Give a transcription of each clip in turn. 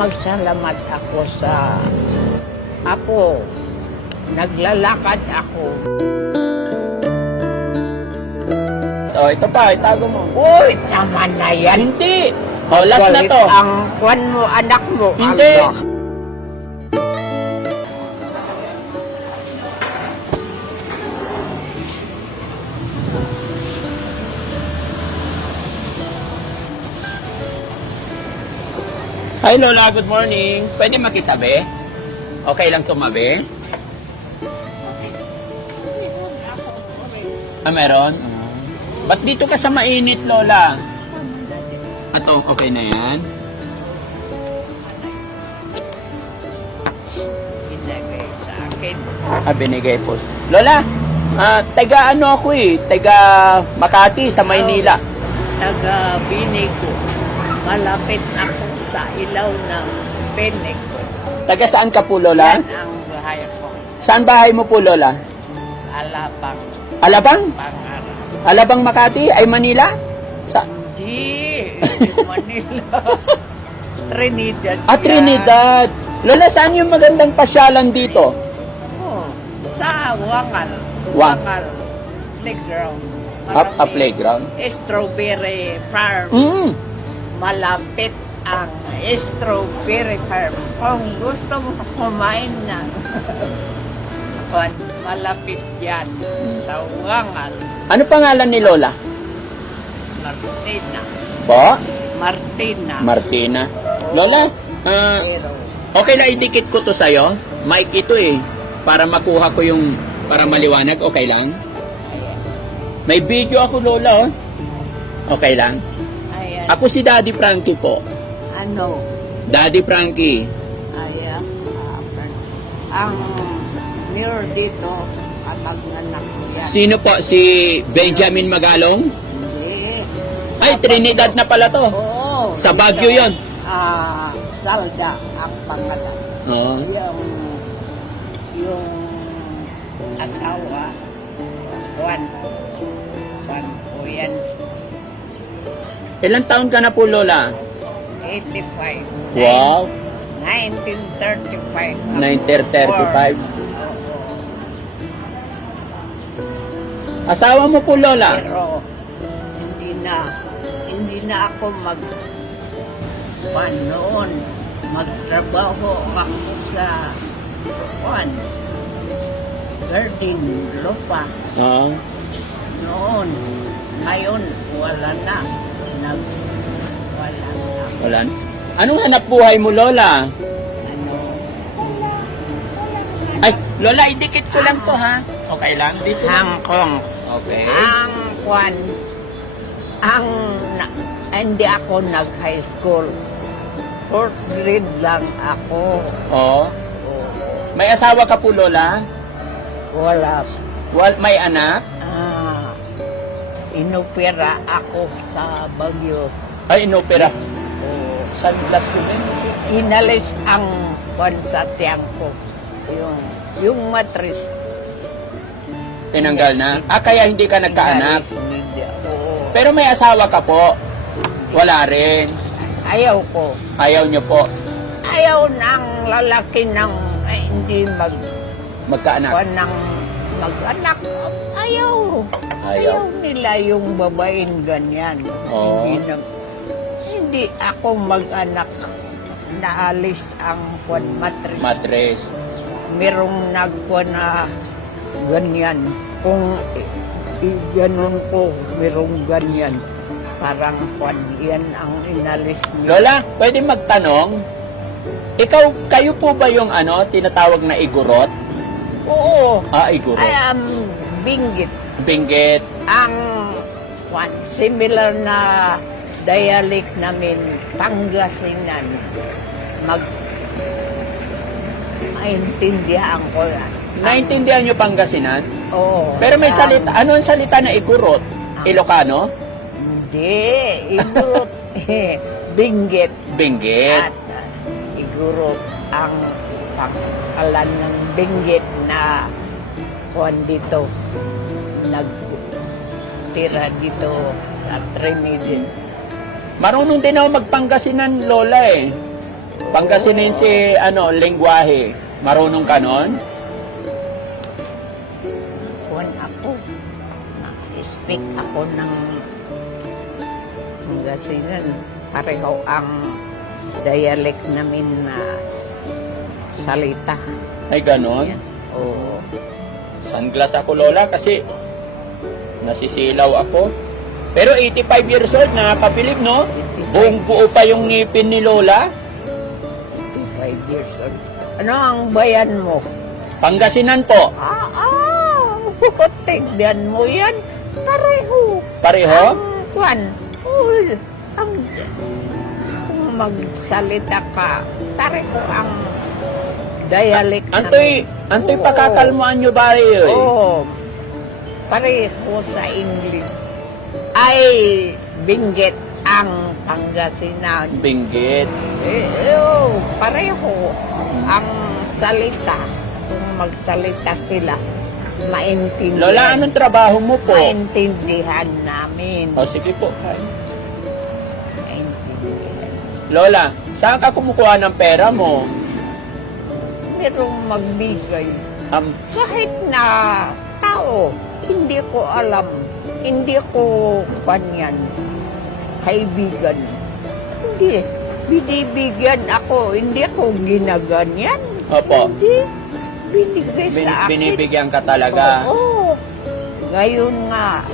Magsalamat ako sa Apo. Naglalakad ako. Oh, ito pa, itago mo. Uy, naman na yan. Hindi. Oh, last na Galit to. ang kwan mo, anak mo. Hindi. Alba. Hi Lola, good morning. Pwede makitabi? Okay lang tumabi? Ah, meron? Ba't dito ka sa mainit, Lola? Ato, okay na yan? Binigay sa akin. Ah, binigay po. Lola, taga ano ako eh? Taga Makati sa Maynila. Taga-Binigo. Malapit ako sa ilaw ng Binigo. Taga saan ka po, Lola? Yan ang bahay ko. Saan bahay mo po, Lola? Alabang Alabang? Pangarap. Alabang Makati? Ay, Manila? Sa Hindi. Manila. Trinidad. Ah, Trinidad. Lola, saan yung magandang pasyalan dito? Oh, sa Wangal. Wangal. Playground. A Marami. playground? Strawberry farm. Mm. Malapit ang strawberry farm. Kung gusto mo kumain na, malapit yan sa Wangal. Ano pangalan ni Lola? Martina. Po? Martina. Martina. Lola, Pero, okay lang idikit ko to sa'yo. Mic ito eh. Para makuha ko yung, para maliwanag. Okay lang? ayan. May video ako, Lola. Oh. Okay lang? Ayan. Ako si Daddy Frankie po. Ano? Daddy Frankie. Ayan. Ang mayor dito, kamag-anak ko yan. Sino po? Si Benjamin Magalong? Hindi. Ay, Trinidad na pala to. Oo. Sa Baguio yon. Salda ang pangalan. Oo. Yung asawa, Juan po yan, Ilang taon ka na po, Lola? 85. Wow. 1935. 1935. Asawa mo po, Lola? Pero hindi na ako noon. Magtrabaho ako sa garden lupa Oo. noon. Ngayon, wala na. Wala na. Wala. Anong hanap buhay mo, Lola? Ano? Ay, Lola, idikit ko lang to, ha? Okay lang? Dito lang. Hangkong. Okay. Hindi ako nag-high school. 4th grade lang ako. Oo. May asawa ka po, Lola? Wala. May anak? Inopera ako sa Baguio. Ay, inopera. Oh, Sa last ko din. inalis ang sa tiyang ko. Yung matris. Tinanggal na. Ah, kaya hindi ka nagkaanak. Inalis, hindi ako. Pero may asawa ka po. Wala rin. Ayaw ko. Ayaw niyo po Ayaw ng lalaki ng hindi magkaanak. mag-anak. Ayaw. Ayaw. Nila yung babaeng ganyan. Oo. Hindi ako mag-anak. Naalis ang matris. Matres. Merong nagkuha na ganyan. Kung ganun ko, merong ganyan. Parang yan ang inalis niyo. Lola, pwede magtanong? Kayo po ba yung tinatawag na igurot? Oo. Ah, igurot. I am Binggit. Binggit. Ang similar na dialect namin, Pangasinan. Maintindihan ko yan. Naintindihan niyo Pangasinan? Oo. Pero may salita, ano ang salita na igurot? Ilocano? Hindi. Igurot. Binggit. Binggit. At igurot ang pangkalan ng Binggit na kuwan dito. Nagtira dito sa Trinidad. Marunong din ako magpangasinan, Lola eh. Pangasinense, lengguwahe. Marunong ka nun? Kuwan ako. Na-speak ako ng Pangasinan. Pareho ang dialect namin na salita. Ay, ganon? Oo. Sunglass ako, Lola, kasi nasisilaw ako. Pero 85 years old, nakakabilib, no? 85. Buong buo pa yung ngipin ni Lola. 5 years old. Ano ang bayan mo? Pangasinan po. Tignan mo yan. Pareho. Pareho? Kung magsalita ka, pareho ang dialect. Antoy Oo. pakakalmuan nyo ba yun? Oo. Pareho sa English. Ay, Benguet ang Pangasinan. Benguet. Pareho ang salita. Kung magsalita sila, maintindihan. Lola, anong trabaho mo po? Maintindihan namin. O, sige po. Maintindihan. Lola, saan ka kumukuha ng pera mo? Merong magbigay. Um, Kahit na tao, hindi ko alam. Hindi ko kanyan. Kaibigan. Hindi. Binibigyan ako. Hindi ako ginaganyan. Opo. Hindi. Binigay sa akin. Binibigyan ka talaga. Oo. Ngayon nga,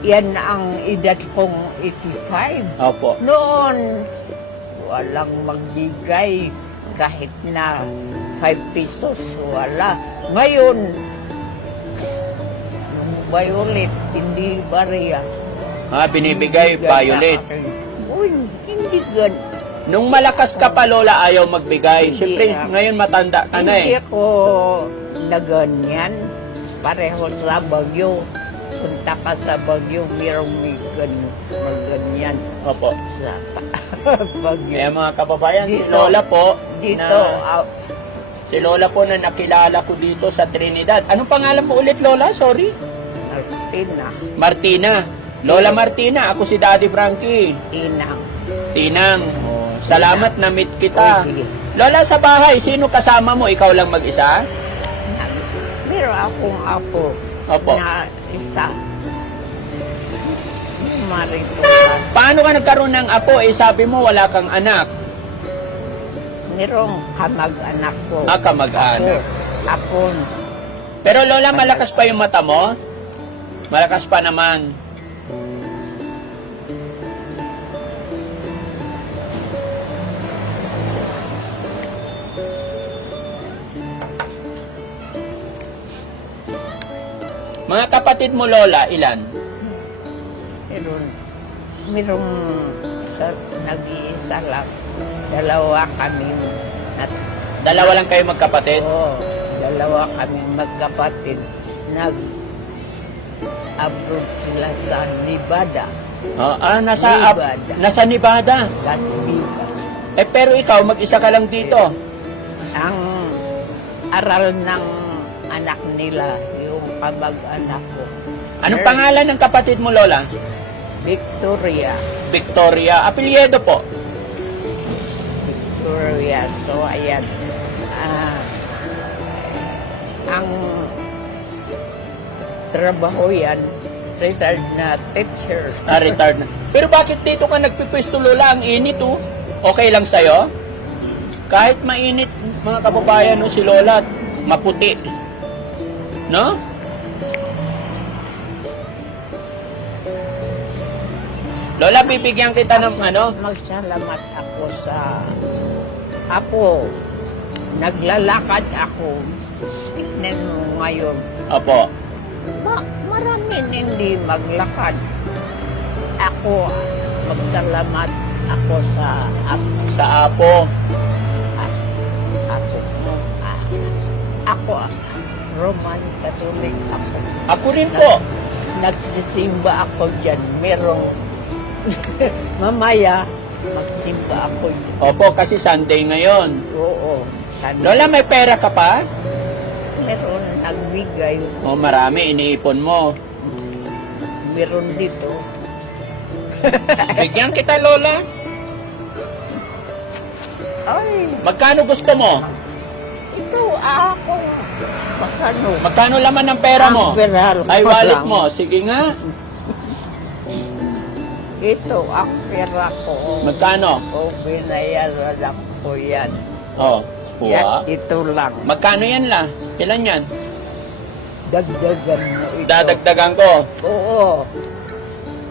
yan ang edad kong 85. Opo. Noon, walang magbigay kahit na 5 pesos, wala. Ngayon, yung violet, hindi bariya. Binibigay, violet. Uy, hindi gan. Nung malakas ka pa, Lola, ayaw magbigay. Hindi Siyempre, ako. ngayon matanda ka na Hindi eh. ako na ganyan. Pareho sa Bagyo. Punta ka sa Bagyo, mayroong may ganyan Opo. sa Bagyo. Kaya mga kababayan, si Dito. Lola po, Dito, si Lola po na nakilala ko dito sa Trinidad. Anong pangalan mo ulit, Lola? Sorry? Alpina, Martina. Lola Martina, ako si Daddy Frankie. Inang. Tinang, salamat na meet kita. Sige. Lola, sa bahay, sino kasama mo? Ikaw lang mag-isa? Meron akong apo Opo. na isa. Marito. Paano ka nagkaroon ng apo? Sabi mo wala kang anak. Merong kamag-anak ko. Kamag-anak. Ako. Pero Lola, malakas pa yung mata mo? Malakas pa naman. Mga kapatid mo, Lola, ilan? Merong nag-iisa lang. Dalawa kami. Dalawa lang kayo magkapatid? Oo, dalawa kami magkapatid. Nag-abroad sila sa Nevada. Nasa Nevada. Las Vegas. Pero ikaw, mag-isa ka lang dito. Ang aral ng anak nila, yung kamag-anak ko. Anong pangalan ng kapatid mo, Lola? Victoria. Victoria. Apelyido po. Victoria. So, ayan. Ang trabaho yan, retired na teacher. Retired na. Pero bakit dito ka nagpipwesto, Lola? Ang init, oh. Okay lang sa'yo? Kahit mainit, mga kababayan, no, si Lola, maputi. No? Lola, bibigyan kita ng Magsalamat ako sa apo. Naglalakad ako. Tignan mo ngayon. Opo. Marami hindi maglakad. Ako, magsalamat ako sa apo. Sa apo. Ako mo. Ako, Roman Catholic ako. Ako rin po. Nagsisimba ako dyan. Merong mamaya, magsimba ako dyan. Opo, kasi Sunday ngayon. Oo. Sabi, Lola, may pera ka pa? meron nagbigay. Marami, iniipon mo. Meron dito. Bigyan kita, Lola. Ay, Magkano gusto mo? ito ako. Bakano? Magkano laman ng pera mo? Ang pera Ay, ko wallet lang. mo. Sige nga. Ito ang pera ko. Magkano? O binayaran lang ko yan. Oh, Yan, kuha. ito lang. Magkano yan la? Ilan yan? Dagdagan mo ito. Dadagdagan ko. Oo.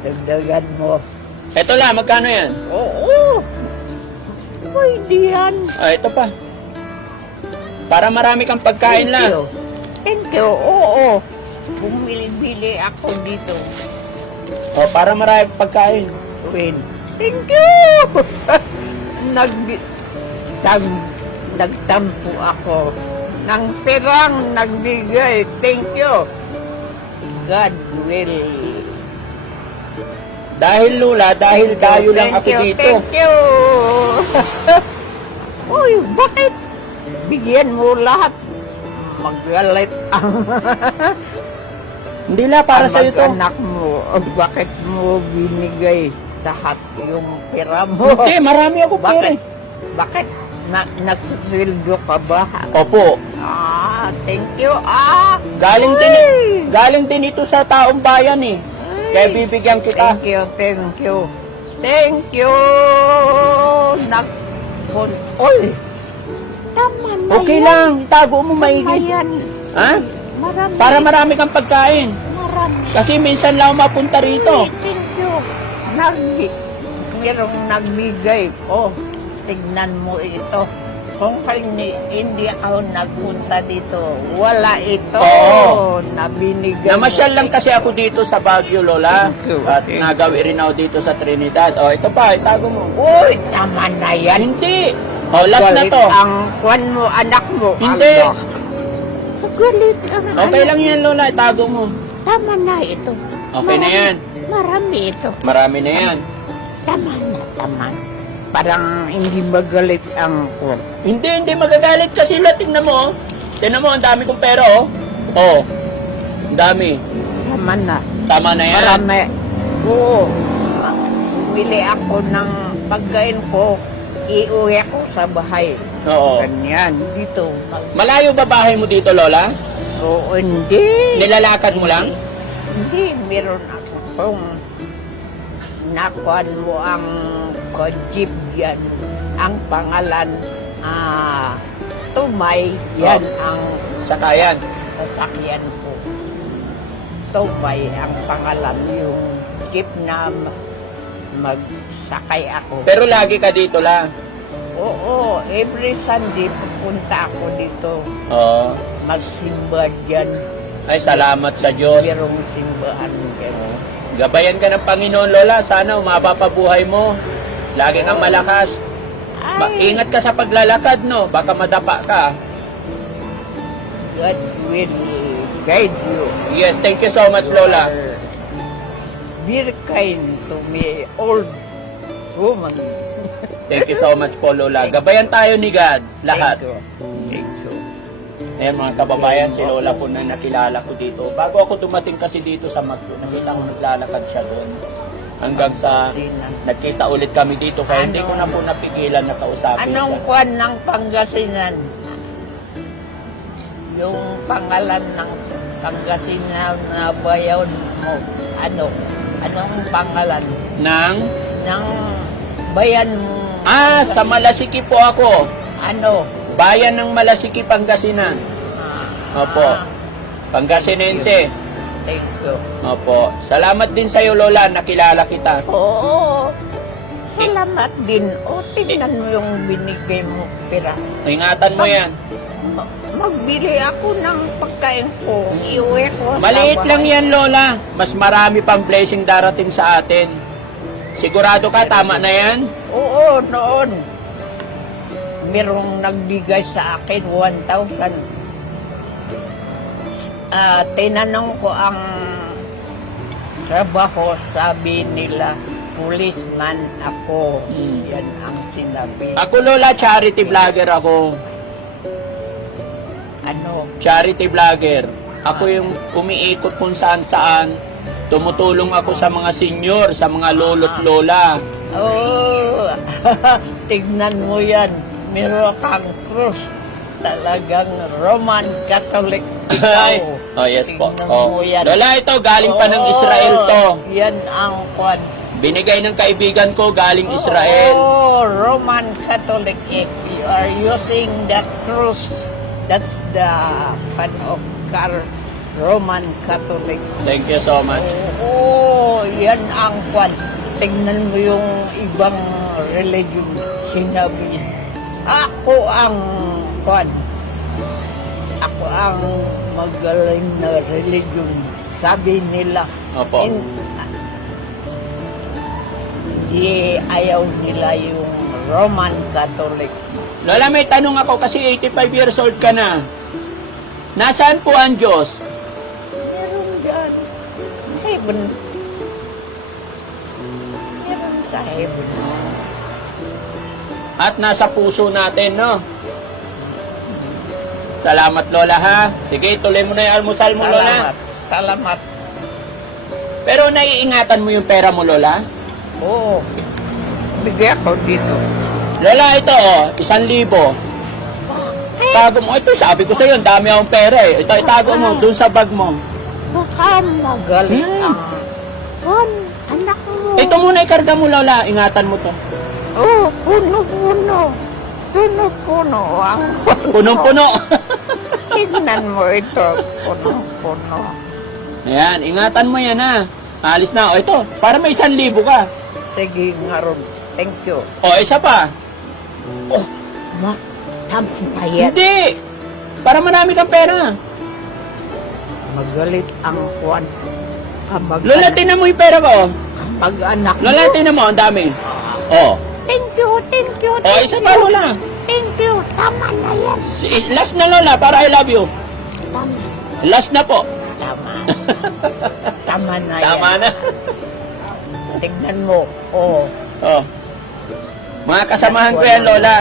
Dagdagan mo. Ito la, magkano yan? Oo. Pwede yan. Ah, ito pa. Para marami kang pagkain Thank la. you. Thank you. Oo. Bumili ako dito. Oh, para marami kang pagkain. Win. Thank you. Nag nagtampo ako ng perang nagbigay. Thank you. God will. Dahil Lula, dahil dayo lang ako Thank you, dito. Thank you. Uy, bakit? Bigyan mo lahat. Magalit ang Hindi la, para sa ito. anak mo. Bakit mo binigay lahat yung pera mo? Hindi, marami ako pera. Bakit? Bakit? Nagsisildo ka ba? Opo. Ah, thank you. Galing din ito sa taong bayan eh. Kaya bibigyan kita. Thank you, thank you. Thank you. Oy, tama na Okay yan. lang, itago mo Tama maigi. yan. Ha? Marami. Para marami kang pagkain. Marami. Kasi minsan lang ako mapunta rito. Thank you. Merong nagbigay ko. Tignan mo ito. Kung hindi ako nagpunta dito, wala ito Oo. na binigay. Namasyal mo. lang kasi ako dito sa Baguio, Lola. Thank you. At nagawi rin ako dito sa Trinidad. O, ito pa, itago mo. Uy, tama na yan. Hindi. O, last na Galit to. ang kwan mo, anak mo. Hindi. Allah. Galit ang Okay anak. lang yan, Lola. Itago mo. Tama na ito. Okay na yan. Marami ito. Marami na yan. Tama na, tama. Parang hindi magalit ang kwan. Hindi magagalit kasi la. Tingnan mo, oh. Tingnan mo, ang dami kong pera, oh. Oh, ang dami. Tama na. Tama na yan. Marami. Oo. Bumili ako ng pagkain ko. Iuwi ako sa bahay. Oo. Ganyan. Dito. Malayo ba bahay mo dito, Lola? Oo, hindi. Nilalakad mo lang? Hindi. Meron ako kung nakuan mo ang jeep yan. Ang pangalan, Tumay. Yan ang Sakayan. sasakyan ko. Tumay ang pangalan. Yung jeep na magsakay ako. Pero lagi ka dito lang. Oo, every Sunday pupunta ako dito. Oo. Magsimba dyan. Ay, salamat sa Diyos. Merong simbahan dyan. Gabayan ka ng Panginoon, Lola. Sana umaba pa buhay mo. Lagi kang malakas. Ingat ka sa paglalakad, no? Baka madapa ka. God will guide you. Yes, thank you so much, Lola. Be kind to me, old woman. Thank you so much po, Lola. Gabayan tayo ni God. Lahat. Thank you. Thank you. Ayan mga kababayan, si Lola po na nakilala ko dito. Bago ako dumating kasi dito sa Magdo, nakita ko naglalakad siya doon. Hanggang sa Sina. nagkita ulit kami dito, kaya hindi ko na po napigilan na kausapin Anong siya. kwan ng Pangasinan? Yung pangalan ng Pangasinan na bayaw mo. Ano? Anong pangalan? Nang? Ng bayan mo. Sa Malasiki po ako. Ano? Bayan ng Malasiki, Pangasinan. Opo. Pangasinense. Thank you. Opo. Salamat din sa'yo, Lola. Nakilala kita. Oo. Salamat din. O, tingnan mo yung binigay mo pera. Ingatan mo yan. Magbili ako ng pagkain ko. Iuwi ko. sa Maliit bahay. lang yan, Lola. Mas marami pang blessing darating sa atin. Sigurado ka, tama na yan? Oo, noon. Merong nagbigay sa akin 1,000. Tinanong ko ang trabaho, sabi nila, policeman ako. Yan ang sinabi. Ako, Lola, charity vlogger ako. Ano? Charity vlogger. Ako yung umiikot kung saan-saan. Tumutulong ako sa mga senior, sa mga lolo't lola. Oh, tignan mo yan. meron kang cross. Talagang Roman Catholic Ay. ikaw. Oh, yes po. Tingnan Oh. mo yan. Lola, ito, galing pa ng Oo, Israel to. Yan ang kwan. Binigay ng kaibigan ko, galing Israel. Oh, Roman Catholic. If you are using that cross, that's the fan of Roman Catholic. Thank you so much. Oo, yan ang kwan. Tingnan mo yung ibang religion. Sinabi, ako ang kwan. Ako ang magaling na religion. Sabi nila, Opo. hindi ayaw nila yung Roman Catholic. Lola, may tanong ako kasi 85 years old ka na. Nasaan po ang Diyos? Meron dyan. Heaven. Meron sa heaven. At nasa puso natin, no? Salamat, Lola, ha? Sige, tuloy mo na yung almusal mo, Lola. Salamat. Salamat. Pero naiingatan mo yung pera mo, Lola? Oo. Bigay ako dito. Lola, ito, oh, 1,000. Tago mo. Ito, sabi ko sa'yo, ang dami akong pera, eh. Ito, itago mo, dun sa bag mo. Baka magaling ang anak mo. Ito muna, ikarga mo, Lola. Ingatan mo to. Oh, puno-puno. Puno-puno ang Punong-puno. tignan mo ito. Puno-puno. Ayan, ingatan mo yan, ha? Alis na. O, ito, para may 1,000 ka. Sige nga ron. Thank you. O, isa pa. Oh, tampayan. Hindi. Para marami kang pera. Magalit ang kwan. Lola, tinan mo yung pera ko. Pag-anak Lola, tinan mo, ang dami. O. Thank you, thank you. O, isa pa, Lola. Thank you. Tama na yan. Last na, Lola, para I love you. Tama. Last na po. Tama. Tama na yan. Tama na. Tignan mo. Oh. O. Mga kasamahan ko yan, Lola.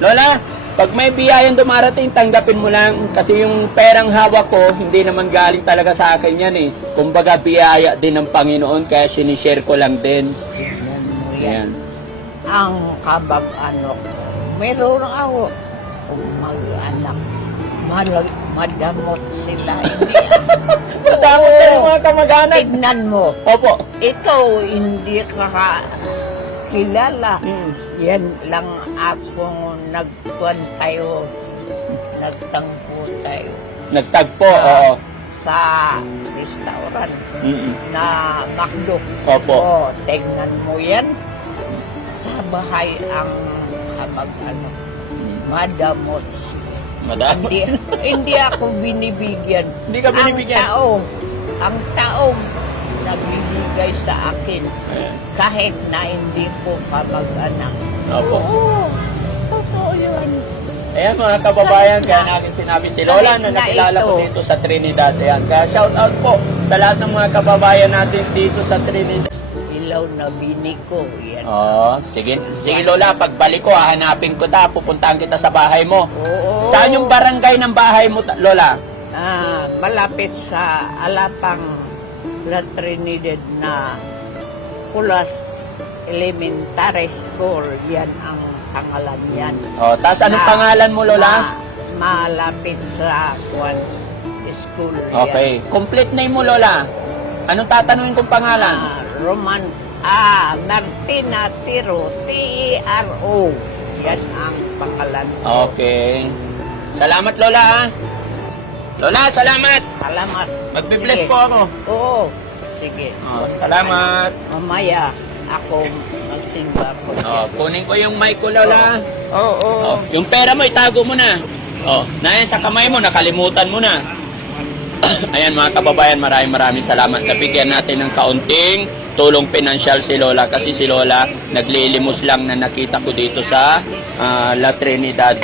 Lola, pag may biyayang dumarating, tanggapin mo lang. Kasi yung perang hawak ko, hindi naman galing talaga sa akin yan eh. Kumbaga, biyaya din ng Panginoon, kaya sinishare ko lang din. Tignan mo yan. Ayan. Ang kabag-anak ko. Meron ako. Kung mag-anak, madamot sila. Madamot na yung mga kamag-anak. Tignan mo. Opo. Ikaw, hindi ka kilala. Yan lang ako nagkuhan tayo. Nagtangpo tayo. Nagtagpo, oo. Sa restaurant Mm-mm. na McDo. Opo. Oh, tignan mo yan. Sa bahay ang kabag-anak. Madamot. Madamot. Hindi ako binibigyan. Hindi ka binibigyan? Ang taong nagbibigay sa akin kahit na hindi ko kamag-anak. Opo. Oo, totoo yun. Ayan mga kababayan, kaya namin sinabi si Lola na Kahit na nakilala ko ito. dito sa Trinidad. Ayan, kaya shout out po sa lahat ng mga kababayan natin dito sa Trinidad. Ilaw na bini ko. Yan. Oo, sige. Sige Lola, pagbalik ko, hahanapin ko ta, pupuntahan kita sa bahay mo. Oo. Saan yung barangay ng bahay mo, Lola? Malapit sa Alapang La Trinidad na Kulas Elementary School. Yan ang pangalan yan. Oh, tas anong pangalan mo, Lola? Malapit sa school. Okay. Complete name mo, Lola. Anong tatanungin kong pangalan? Roman Martina Tiro, T-E-R-O. Yan ang pangalan ko. Okay. Salamat, Lola. Ha? Lola, salamat. Salamat. Magbe-bless Sige. po ako. Oo. Sige. Oh, salamat. Mamaya ako magsimba ko. Oh, kunin ko yung mic ko, Lola. Oo. Oh, yung pera mo, itago mo na. Oh, na yan sa kamay mo, nakalimutan mo na. Ayan mga kababayan, maraming salamat. Nabigyan natin ng kaunting tulong pinansyal si Lola kasi si Lola naglilimos lang na nakita ko dito sa La Trinidad.